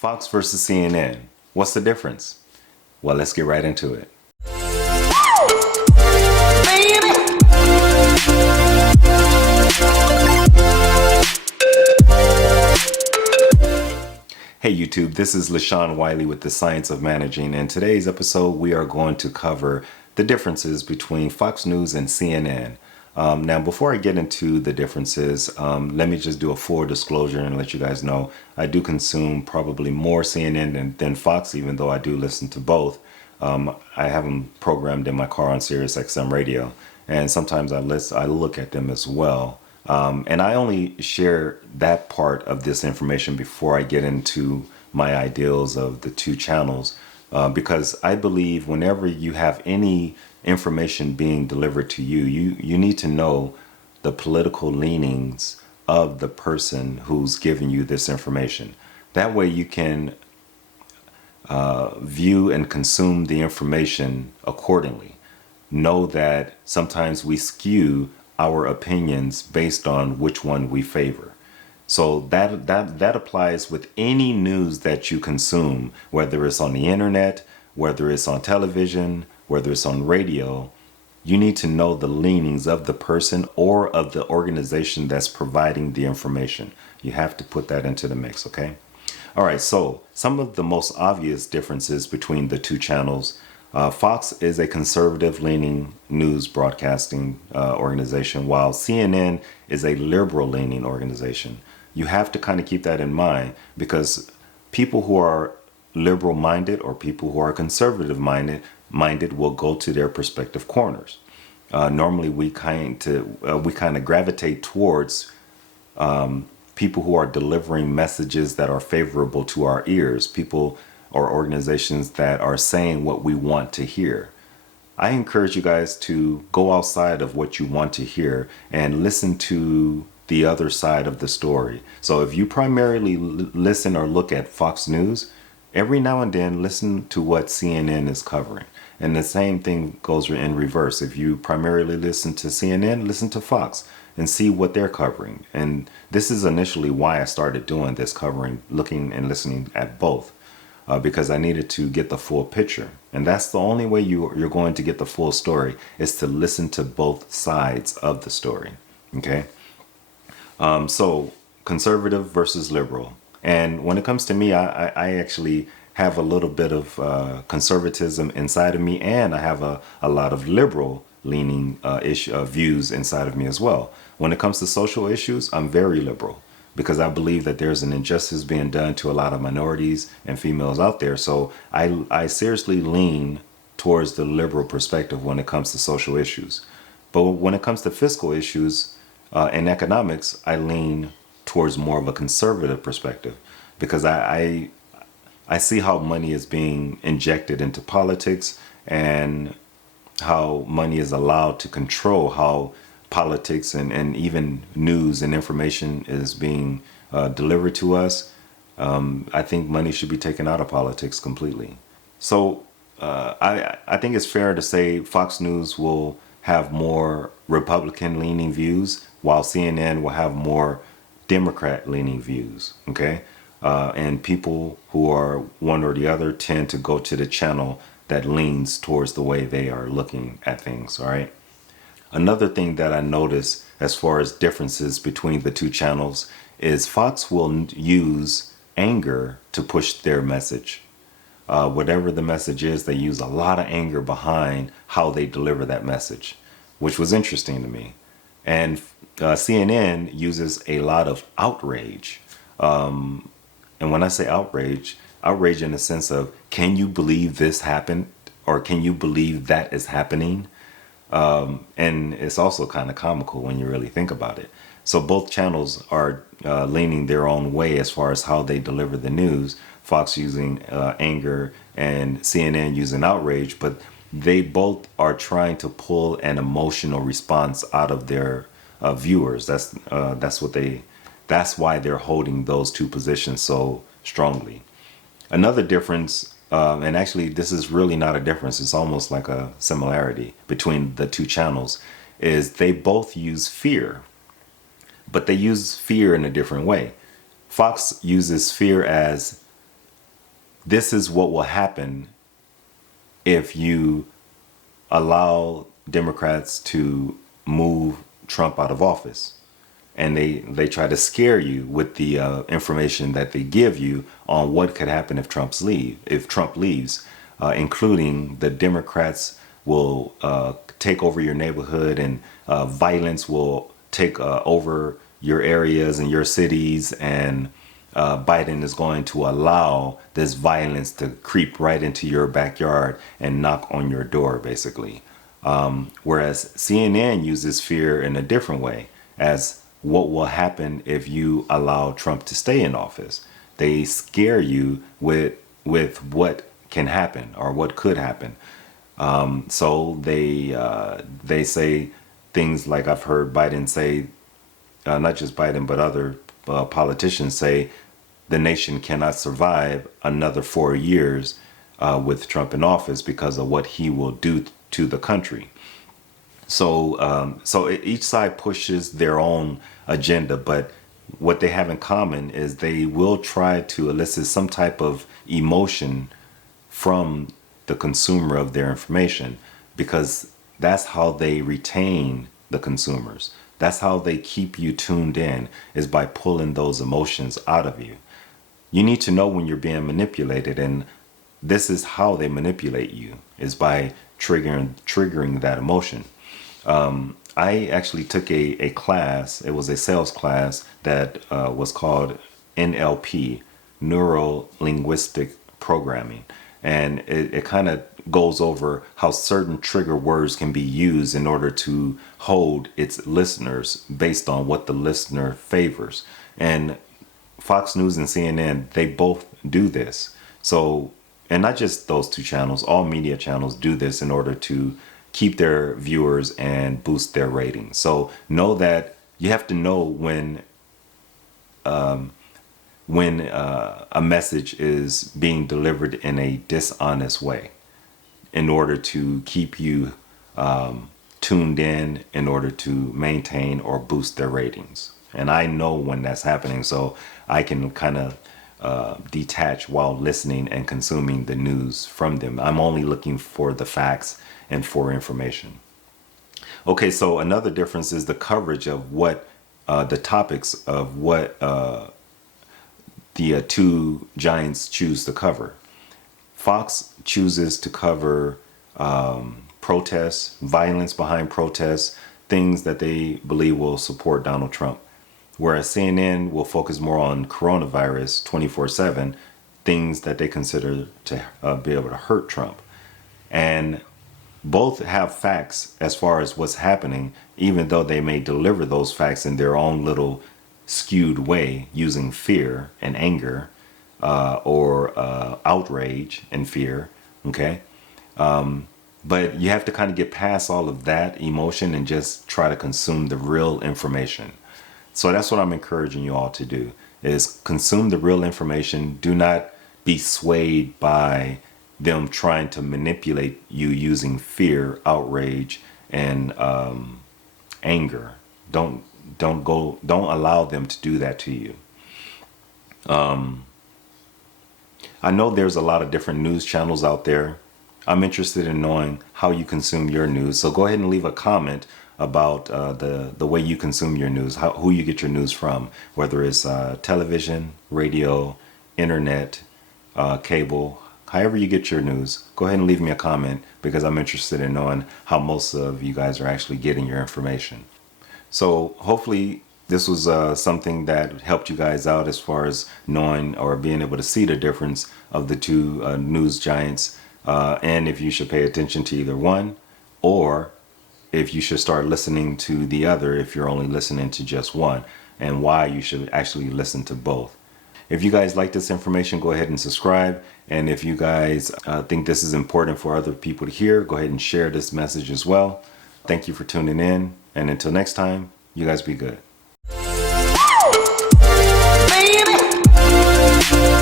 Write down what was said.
Fox versus CNN. What's the difference? Well, let's get right into it. Hey YouTube, this is LaShawn Wiley with The Science of Managing, and today's episode we are going to cover the differences between Fox News and CNN. Now, before I get into the differences, let me just do a full disclosure and let you guys know I do consume probably more CNN than Fox, even though I do listen to both. I have them programmed in my car on Sirius XM radio, and sometimes I look at them as well. And I only share that part of this information before I get into my ideals of the two channels, because I believe whenever you have any information being delivered to you, you need to know the political leanings of the person who's giving you this information. That way you can view and consume the information accordingly. Know that sometimes we skew our opinions based on which one we favor. So that applies with any news that you consume, whether it's on the internet, whether it's on television, whether it's on radio. You need to know the leanings of the person or of the organization that's providing the information. You have to put that into the mix, okay? All right, so some of the most obvious differences between the two channels. Fox is a conservative-leaning news broadcasting organization, while CNN is a liberal-leaning organization. You have to kind of keep that in mind, because people who are liberal-minded or people who are conservative-minded will go to their respective corners. Normally, we kind of gravitate towards people who are delivering messages that are favorable to our ears, people or organizations that are saying what we want to hear. I encourage you guys to go outside of what you want to hear and listen to the other side of the story. So if you primarily listen or look at Fox News, every now and then listen to what CNN is covering. And the same thing goes in reverse. If you primarily listen to CNN, listen to Fox and see what they're covering. And this is initially why I started doing this, covering, looking and listening at both. Because I needed to get the full picture. And that's the only way you're going to get the full story, is to listen to both sides of the story. Okay? So conservative versus liberal. And when it comes to me, I actually have a little bit of conservatism inside of me, and I have a lot of liberal leaning views inside of me as well. When it comes to social issues, I'm very liberal, because I believe that there's an injustice being done to a lot of minorities and females out there. So I seriously lean towards the liberal perspective when it comes to social issues. But when it comes to fiscal issues and economics, I lean towards more of a conservative perspective, because I see how money is being injected into politics and how money is allowed to control how politics and even news and information is being delivered to us. I think money should be taken out of politics completely. So I think it's fair to say Fox News will have more Republican leaning views, while CNN will have more Democrat leaning views. Okay. And people who are one or the other tend to go to the channel that leans towards the way they are looking at things. All right. Another thing that I notice as far as differences between the two channels is Fox will use anger to push their message. Whatever the message is, they use a lot of anger behind how they deliver that message, which was interesting to me. And CNN uses a lot of outrage. And when I say outrage in the sense of, can you believe this happened? Or can you believe that is happening? And it's also kind of comical when you really think about it. So both channels are leaning their own way as far as how they deliver the news. Fox using anger and CNN using outrage, but they both are trying to pull an emotional response out of their viewers. That's why they're holding those two positions so strongly. Another difference, and actually this is really not a difference, it's almost like a similarity between the two channels, is they both use fear, but they use fear in a different way. Fox uses fear as this is what will happen if you allow Democrats to move Trump out of office. And they try to scare you with the information that they give you on what could happen if Trump leaves, including the Democrats will take over your neighborhood, and violence will take over your areas and your cities, and Biden is going to allow this violence to creep right into your backyard and knock on your door, basically. Whereas CNN uses fear in a different way, as what will happen if you allow Trump to stay in office. They scare you with what can happen or what could happen. So they say things like, I've heard Biden say, not just Biden, but other politicians say, the nation cannot survive another 4 years with Trump in office because of what he will do to the country. So each side pushes their own agenda, but what they have in common is they will try to elicit some type of emotion from the consumer of their information, because that's how they retain the consumers. That's how they keep you tuned in, is by pulling those emotions out of you. You need to know when you're being manipulated, and this is how they manipulate you, is by triggering that emotion. I actually took a class. It was a sales class that was called NLP, Neuro Linguistic Programming. And it kind of goes over how certain trigger words can be used in order to hold its listeners based on what the listener favors. And Fox News and CNN, they both do this. So, and not just those two channels, all media channels do this in order to keep their viewers and boost their ratings. So know that you have to know when a message is being delivered in a dishonest way, in order to keep you tuned in order to maintain or boost their ratings. And I know when that's happening, so I can kind of detach while listening and consuming the news from them. I'm only looking for the facts and for information. Okay, so another difference is the coverage of what the topics of what the two giants choose to cover. Fox chooses to cover protests, violence behind protests, things that they believe will support Donald Trump. Whereas CNN will focus more on coronavirus 24/7, things that they consider to be able to hurt Trump. And both have facts as far as what's happening, even though they may deliver those facts in their own little skewed way, using fear and anger or outrage and fear. Okay. But you have to kind of get past all of that emotion and just try to consume the real information. So that's what I'm encouraging you all to do, is consume the real information. Do not be swayed by them trying to manipulate you using fear, outrage, and anger. Don't allow them to do that to you. I know there's a lot of different news channels out there. I'm interested in knowing how you consume your news. So go ahead and leave a comment about the way you consume your news, who you get your news from, whether it's television, radio, internet, cable, however you get your news. Go ahead and leave me a comment, because I'm interested in knowing how most of you guys are actually getting your information. So hopefully this was something that helped you guys out as far as knowing or being able to see the difference of the two news giants, and if you should pay attention to either one, or if you should start listening to the other if you're only listening to just one, and why you should actually listen to both. If you guys like this information, go ahead and subscribe. And if you guys think this is important for other people to hear, go ahead and share this message as well. Thank you for tuning in. And until next time, you guys be good. Baby.